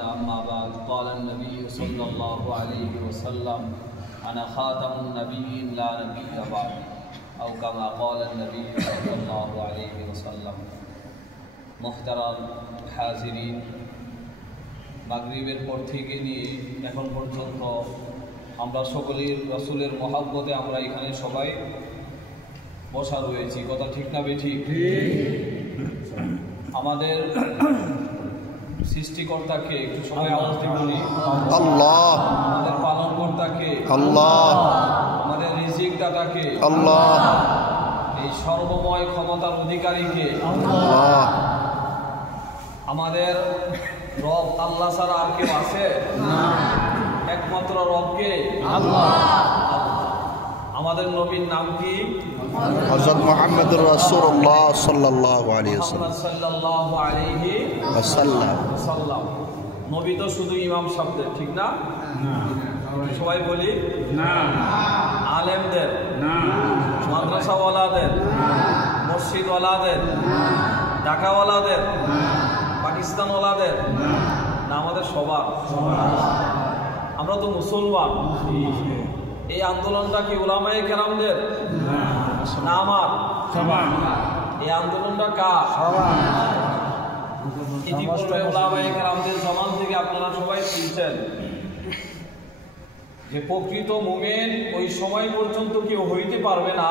أما بعد قال النبي صلى الله عليه وسلم أنا خاتم النبيين لا نبي بعد أو كما قال النبي صلى الله عليه وسلم محترم হাজিরিন মাগরিবের পর থেকে নিয়ে এখন পর্যন্ত আমরা সকলের রাসূলের মহব্বতে আমরা এখানে সবাই বসা রয়েছি কথা ঠিক না বেঠিক আমাদের সৃষ্টিকর্তাকে একটু সবাই আওয়াজ দিয়ে বলি আল্লাহ আমাদের পালনকর্তাকে আল্লাহ আমাদের রিজিক দাতাকে আল্লাহ এই সর্বময় ক্ষমতার অধিকারীকে আল্লাহ আমাদের রব আল্লাহ ছাড়া আর কেউ আছে না একমাত্র রবকে আল্লাহ আমাদের নবীর নাম কি হযরত মুহাম্মদুর রাসূলুল্লাহ সাল্লাল্লাহু আলাইহি ওয়াসাল্লাম নবী তো শুধু ইমাম শব্দের ঠিক না সবাই বলি না আলেমদের না মাদ্রাসাওয়ালাদের মসজিদওয়ালাদের ঢাকাওয়ালাদের পাকিস্তানওয়ালাদের না আমাদের সবার আমরা তো মুসলমান এই আন্দোলনটা কি উলামায়ে কেরামদের না আমার সবার এই আন্দোলনটা কার সবার ইতিপূর্বে উলামায়ে কেরামদের জমান থেকে আপনারা সবাই শুনছেন যে প্রকৃত মুমিন ওই সময় পর্যন্ত কেউ হইতে পারবে না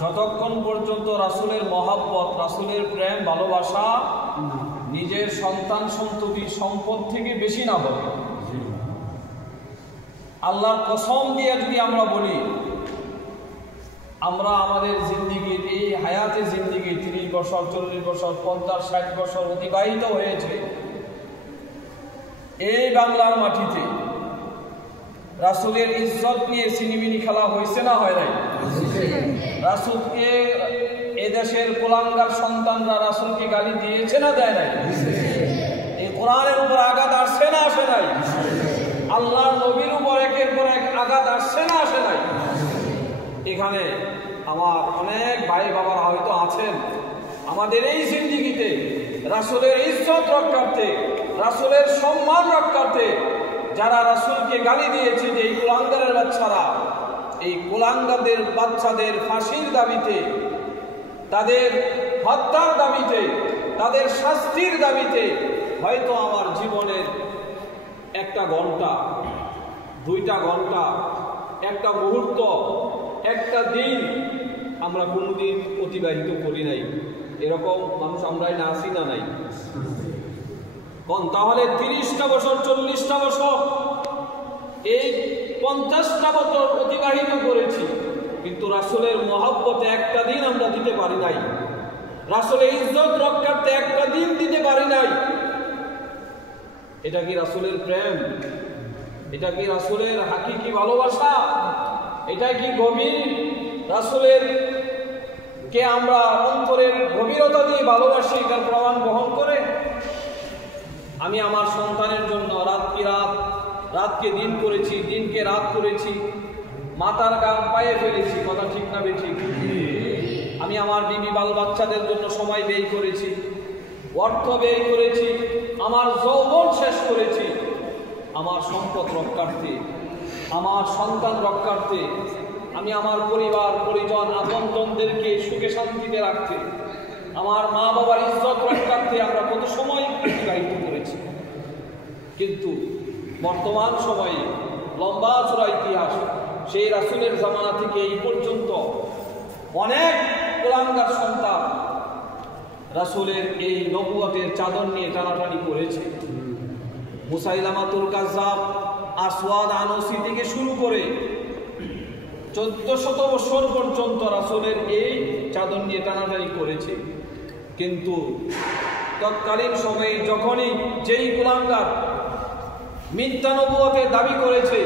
যতক্ষণ পর্যন্ত রাসূলের মহব্বত রাসূলের প্রেম ভালোবাসা নিজের সন্তান সন্ততি সম্পদ থেকে বেশি না হবে আল্লাহর কসম দিয়ে যদি আমরা বলি আমরা আমাদের জিন্দেগির এই হায়াতে জিন্দেগি 30 বছর 40 বছর 50 60 বছর অতিবাহিত হয়েছে এই বাংলার মাটিতে রাসূলের ইজ্জত নিয়ে সিনেমিনি খেলা হয়েছে না হয় নাই রাসূলকে এদেশের কুলাঙ্গার সন্তানরা রাসূলকে গালি দিয়েছে না দেয় নাই এই কোরআনের উপর আঘাত আসছে না আসে নাই আল্লাহর নবীর উপর একের পর এক আঘাত আসছে না আসে নাই এখানে আমার অনেক ভাই বাবারা হয়তো আছেন আমাদের এই জিন্দেগিতে রাসূলের ইজ্জত রক্ষার্থে রাসূলের সম্মান রক্ষার্থে যারা রাসূলকে গালি দিয়েছে যে এই কুলাঙ্গারের বাচ্চারা এই কুলাঙ্গারদের বাচ্চাদের ফাঁসির দাবিতে তাদের হত্যার দাবিতে তাদের শাস্তির দাবিতে হয়তো আমার জীবনের একটা ঘন্টা 2টা ঘন্টা একটা মুহূর্ত একটা দিন আমরা কোনোদিন অতিবাহিত করি নাই এরকম মানুষ আমরাই না আসি না নাই কোন তাহলে 30টা বছর 40টা বছর এই 50টা বছর অতিবাহিত করেছি কিন্তু রাসূলের মহব্বতে একটা দিন আমরা দিতে পারি নাই রাসূলের ইজ্জত রক্ষার্থে একটা দিন দিতে পারি নাই এটা কি রাসূলের প্রেম এটা কি রাসূলের হাকিকি ভালোবাসা এটা কি গভীর রাসূলের কে আমরা অন্তরের গভীরতা দিয়ে ভালোবাসি এটার প্রমাণ বহন করে আমি আমার সন্তানের জন্য রাতকে দিন করেছি দিনকে রাত করেছি মাথার গাম পায়ে ফেলেছি কথা ঠিক না বেঠিক আমি আমার বিবি বাল বাচ্চাদের জন্য সময় ব্যয় করেছি অর্থ ব্যয় করেছি আমার যৌবন শেষ করেছি আমার সম্পদ রক্ষার্থে আমার সন্তান রক্ষার্থে আমি আমার পরিবার পরিজন আপনজনদেরকে সুখে শান্তিতে রাখতে আমার মা বাবার ইজ্জত রক্ষার্থে আমরা কত সময় অতিবাহিত করেছি কিন্তু বর্তমান সময়ে লম্বা চূড়া ইতিহাস সেই রাসূলের জামানা থেকে এই পর্যন্ত অনেক কুলাঙ্গার সন্তান রাসূলের এই নবুয়তের চাদর নিয়ে টানাটানি করেছে মুসাইলামাতুল কাজ্জাব আসওয়াদ আনসি থেকে শুরু করে 1400 বছর পর্যন্ত রাসূলের এই চাদর নিয়ে টানাটানি করেছে কিন্তু তৎকালীন সময়ে যখনই যেই কুলাঙ্গার মিথ্যা নবুয়তের দাবি করেছে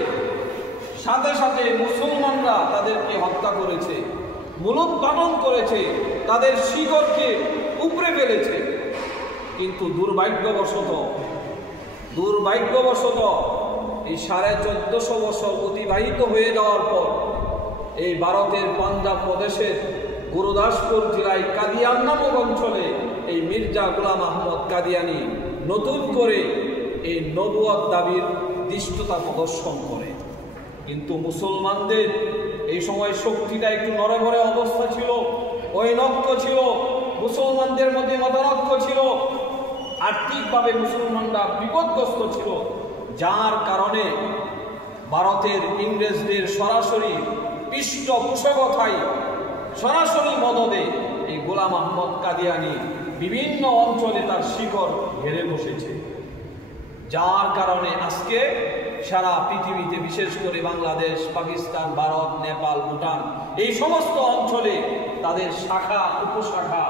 সাথে সাথে মুসলমানরা তাদেরকে হত্যা করেছে মূলোৎপাটন করেছে তাদের শিকড়কে উপড়ে ফেলেছে কিন্তু দুর্ভাগ্যবশত এই 1450 বছর অতিবাহিত হয়ে যাওয়ার পর এই ভারতের পাঞ্জাব প্রদেশের গুরুদাসপুর জেলায় কাদিয়ান নামক অঞ্চলে এই মির্জা গোলাম আহমদ কাদিয়ানি নতুন করে এই নবুয়ত দাবির দৃষ্টতা প্রদর্শন করে। কিন্তু মুসলমানদের এই সময় শক্তিটা একটু নড়বড়ে অবস্থা ছিল, ঐনক্য ছিল, মুসলমানদের মধ্যে মতানৈক্য ছিল, আর্থিকভাবে মুসলমানরা বিপদগ্রস্ত ছিল, যার কারণে ভারতের ইংরেজদের সরাসরি পৃষ্ঠপোষকতায় সরাসরি মদদে এই গোলাম আহমদ কাদিয়ানী বিভিন্ন অঞ্চলে তার শিকড় ঘেরে বসেছে। যার কারণে আজকে সারা পৃথিবীতে, বিশেষ করে বাংলাদেশ, পাকিস্তান, ভারত, নেপাল, ভুটান এই সমস্ত অঞ্চলে তাদের শাখা উপশাখা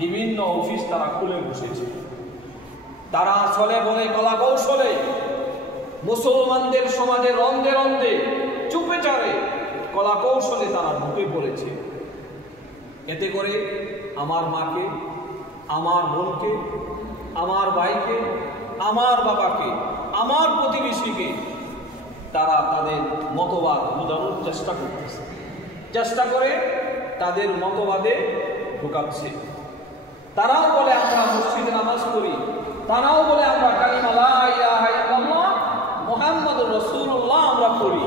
বিভিন্ন অফিস তারা খুলে বসেছে। তারা চলে বলে কলা কৌশলে মুসলমানদের সমাজে রন্ধে রন্ধে চুপে চারে কলা কৌশলে তারা ঢুকে পড়েছে। এতে করে আমার মাকে, আমার বোনকে, আমার ভাইকে, আমার বাবাকে, আমার প্রতিবেশীকে তারা তাদের মতবাদ বোঝানোর চেষ্টা করতেছে, চেষ্টা করে তাদের মতবাদে ঢুকাচ্ছে। তারাও বলে আমরা মসজিদে নামাজ পড়ি, তারাও বলে আমরা কালিমা লা ইলাহা ইল্লাল্লাহ মুহাম্মাদুর রাসূলুল্লাহ আমরা পড়ি।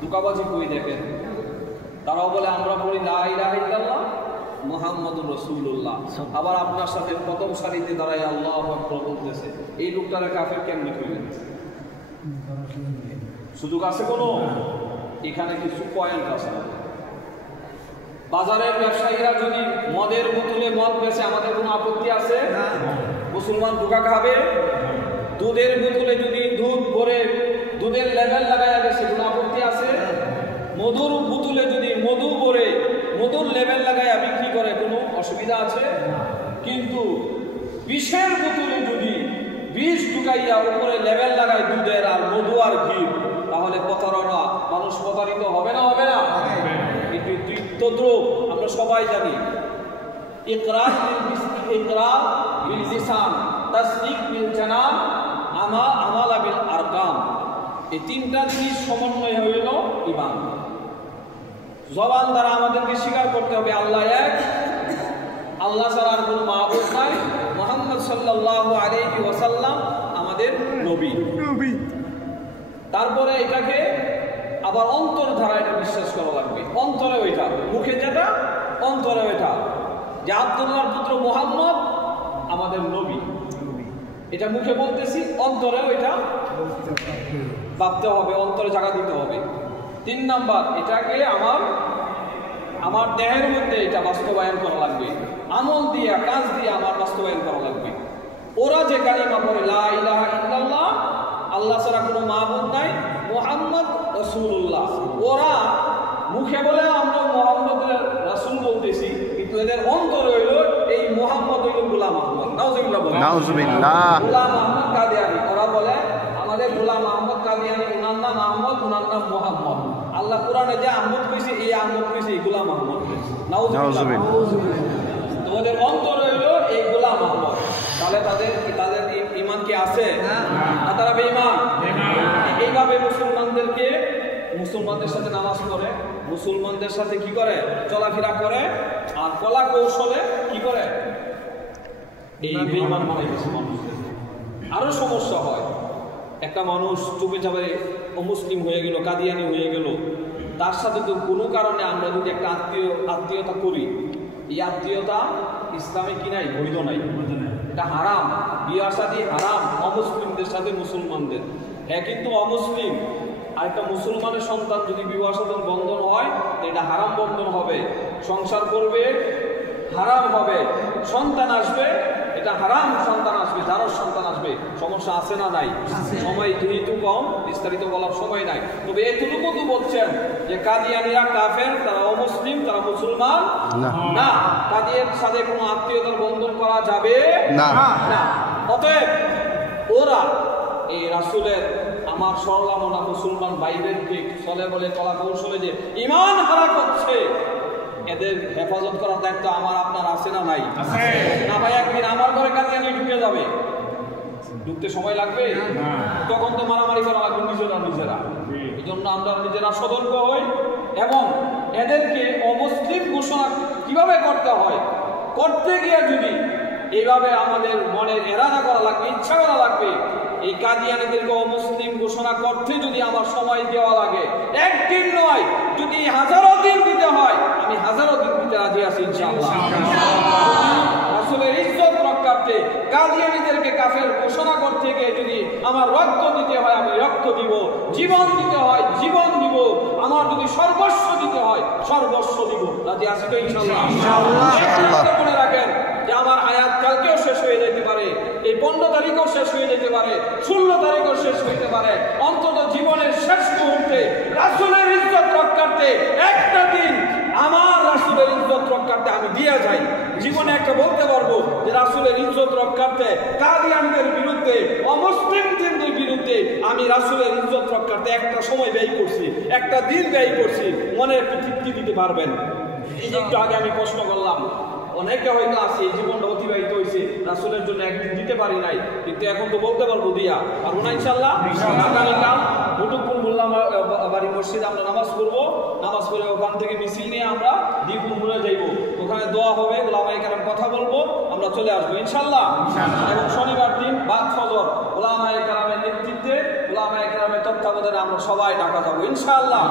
দুকাবাজি কই দেখেন, তারাও বলে আমরা পড়ি লা ইলাহা ইল্লাল্লাহ মুহাম্মাদুর রাসূলুল্লাহ, আবার আপনার সাথে প্রথম সারিতে দাঁড়ায় আল্লাহু আকবার বলতেছে। এই লোকটারা কাফের কেমনে কইলেন? সুযোগ আছে কোনো? এখানে কিছু পয়েন্ট আছে। বাজারের ব্যবসায়ীরা যদি মদের বোতলে মদ বেচে আমাদের কোনো আপত্তি আছে? মুসলমান ধোঁকা খাবে? দুধের বোতলে যদি দুধ ভরে দুধের লেবেল লাগাইয়া বেচে কোনো আপত্তি আছে? মধুর বোতলে যদি মধু ভরে মধুর লেবেল লাগাইয়া বিক্রি করে কোনো অসুবিধা আছে? কিন্তু বিষের বোতলে যদি বিষ ঢুকাইয়া উপরে লেবেল লাগায় দুধের আর মধু আর ঘি, তাহলে প্রতারণা, মানুষ প্রতারিত হবে না? হবে না? তদ্রুপ আমরা সবাই জানি, ইকরার বিল লিসান, তাসদীক বিল জানান, আমাল বিল আরকান, এই তিনটা জিনিস সমন্বয় হইল ঈমান। জবান দ্বারা আমাদেরকে স্বীকার করতে হবে আল্লাহ এক, আল্লাহ ছাড়া আর কোনো মাবুদ নাই, মুহাম্মদ সাল্লাল্লাহু আলাইহি ওয়াসাল্লাম আমাদের নবী। তারপরে এটাকে আবার অন্তর ধারা এটা বিশ্বাস করা লাগবে। অন্তরে ওইটা, মুখে যেটা, অন্তরে ওইটা যে আব্দুল্লাহর পুত্র মুহাম্মদ আমাদের নবী, এটা মুখে বলতেছি, অন্তরে ওইটা ভাবতে হবে, অন্তরে জায়গা দিতে হবে। 3 নাম্বার, এটাকে আমার দেহের মধ্যে এটা বাস্তবায়ন করা লাগবে, আমল দিয়ে কাজ দিয়ে আমার বাস্তবায়ন করা লাগবে। ওরা যে কালিমা পড়ে লা ইলাহা ইল্লাল্লাহ, আল্লাহ ছাড়া কোনো মাবুদ নাই, মুহাম্মদ রাসূলুল্লাহ, ওরা মুখে বলে আমরা মুহাম্মদের রাসূল বলতেছি, কিন্তু এদের অন্তরে হইল এই মুহাম্মদ হইল গোলাম আহমদ। নাউজুবিল্লাহ বলেন। নাউজুবিল্লাহ। গোলাম আহমদ কাদিয়ানী, ওরা বলে আমাদের গোলাম আহমদ কাদিয়ানী, উনার নাম আহমদ, উনার নাম মুহাম্মদ। আল্লাহ কোরআনে যে আহমদ কইছে, এই আহমদ কইছে এই গোলাম আহমদ। নাউজুবিল্লাহ। তোমাদের অন্তরে হইল এই গোলাম আহমদ। তাহলে তাদের ঈমান কি আছে? না, তারা বেঈমান। এইভাবে মুসলমানদের সাথে নামাজ পড়ে, মুসলমানদের সাথে কি করে? চলাফেরা করে, আর কলা কৌশলে কি করে? এই বেঈমান মানে কিছু মানুষ। আরো সমস্যা হয়, একটা মানুষ চুপে চাপে অমুসলিম হয়ে গেল, কাদিয়ানি হয়ে গেল, তার সাথে তো কোনো কারণে আমরা যদি একটা আত্মীয়তা করি, এই আত্মীয়তা ইসলামে কি নাই? বৈধ নাই, এটা হারাম। বিয়ে শাদী হারাম অমুসলিমদের সাথে মুসলমানদের। হ্যাঁ, কিন্তু অমুসলিম আর একটা মুসলমানের সন্তান যদি বিবাহ সাধন বন্ধন হয়, এটা হারাম বন্ধন হবে। সংসার করবে, হারাম হবে। সন্তান আসবে, এটা হারাম সন্তান আসবে, যারা সন্তান আসবে। সমস্যা আছে না নাই? সময় যেহেতু কম, বিস্তারিত বলার সময় নাই। তবে এতটুকু তো বলছেন যে কাদিয়ানীরা কাফের, তারা অমুসলিম, তারা মুসলমান না। তাদের সাথে কোনো আত্মীয়তার বন্ধন করা যাবে না। অতএব ওরা এই রাসূলের আমার সরলামনা মুসলমান ভাইদেরকে চলে বলে কলা কৌশলে যে ঈমান হারা করছে, এদের হেফাজত করার দায়িত্ব আমার আপনার আছে না নাই? না ভাই, একদিন আমার ঘরে কাদিয়ানী ঢুকে যাবে, ঢুকতে সময় লাগবে, তখন তো মারামারি করা লাগবে নিজেরা। এই জন্য আমরা নিজেরা সতর্ক হই এবং এদেরকে অমুসলিম ঘোষণা কিভাবে করতে হয়, করতে গিয়ে যদি এইভাবে আমাদের মনের এরাদা করা লাগবে, ইচ্ছা করা লাগবে কাদিয়ানীদেরকে অমুসলিম ঘোষণা করতে যদি আমার সময় দেওয়া লাগে, একদিন নয়, যদি হাজারো দিন দিতে হয়, আমি হাজারো দিন দিতে রাজি আছি ইনশাআল্লাহ। রাসূলের ইজ্জত রক্ষার্থে কাদিয়ানীদেরকে কাফের ঘোষণা করতে গিয়ে যদি আমার রক্ত দিতে হয়, আমি রক্ত দিব, জীবন দিতে হয় জীবন দিব, আমার যদি সর্বস্ব দিতে হয় সর্বস্ব দিব, রাজি আছি তো ইনশাআল্লাহ। মনে রাখেন যে আমার হায়াত কালকেও শেষ হয়ে যেতে পারে, এই 15 তারিখও শেষ হয়ে যেতে পারে, 16 তারিখও শেষ হইতে পারে, অন্তত জীবনের শেষ মুহূর্তে রাসূলের ইজ্জত রক্ষার্থে একটা দিন আমার রাসূলের ইজ্জত রক্ষার্থে আমি দিয়ে যাই। জীবনে একটা বলতে পারবো যে রাসূলের ইজ্জত রক্ষার্থে কাদিয়ানদের বিরুদ্ধে, অমুসলিমদের বিরুদ্ধে আমি রাসূলের ইজ্জত রক্ষার্থে একটা সময় ব্যয় করছি, একটা দিন ব্যয় করছি, মনে একটু তৃপ্তি দিতে পারবেন? এই যে একটু আগে আমি প্রশ্ন করলাম, অনেকে হয়তো আছে এই জীবনটা অতিবাহিত হয়েছে রাসূলের জন্য একদিন দিতে পারি নাই, কিন্তু এখন তো বলতে পারবো দিয়া পারবো না ইনশাআল্লাহ। আগামীকাল মুটুকুল মোল্লা বাড়ি মসজিদে আমরা নামাজ পড়বো, নামাজ পড়ে ওখান থেকে মিছিল নিয়ে আমরা দ্বীপুর মোড়ে যাইবো, ওখানে দোয়া হবে, ওলামায়ে কেরাম কথা বলবো, আমরা চলে আসবো ইনশাআল্লাহ। এবং শনিবার দিন বাদ ফজর ওলামায়ে কেরামের নেতৃত্বে, ওলামায়ে কেরামের তত্ত্বাবধানে আমরা সবাই ঢাকা যাবো ইনশাআল্লাহ।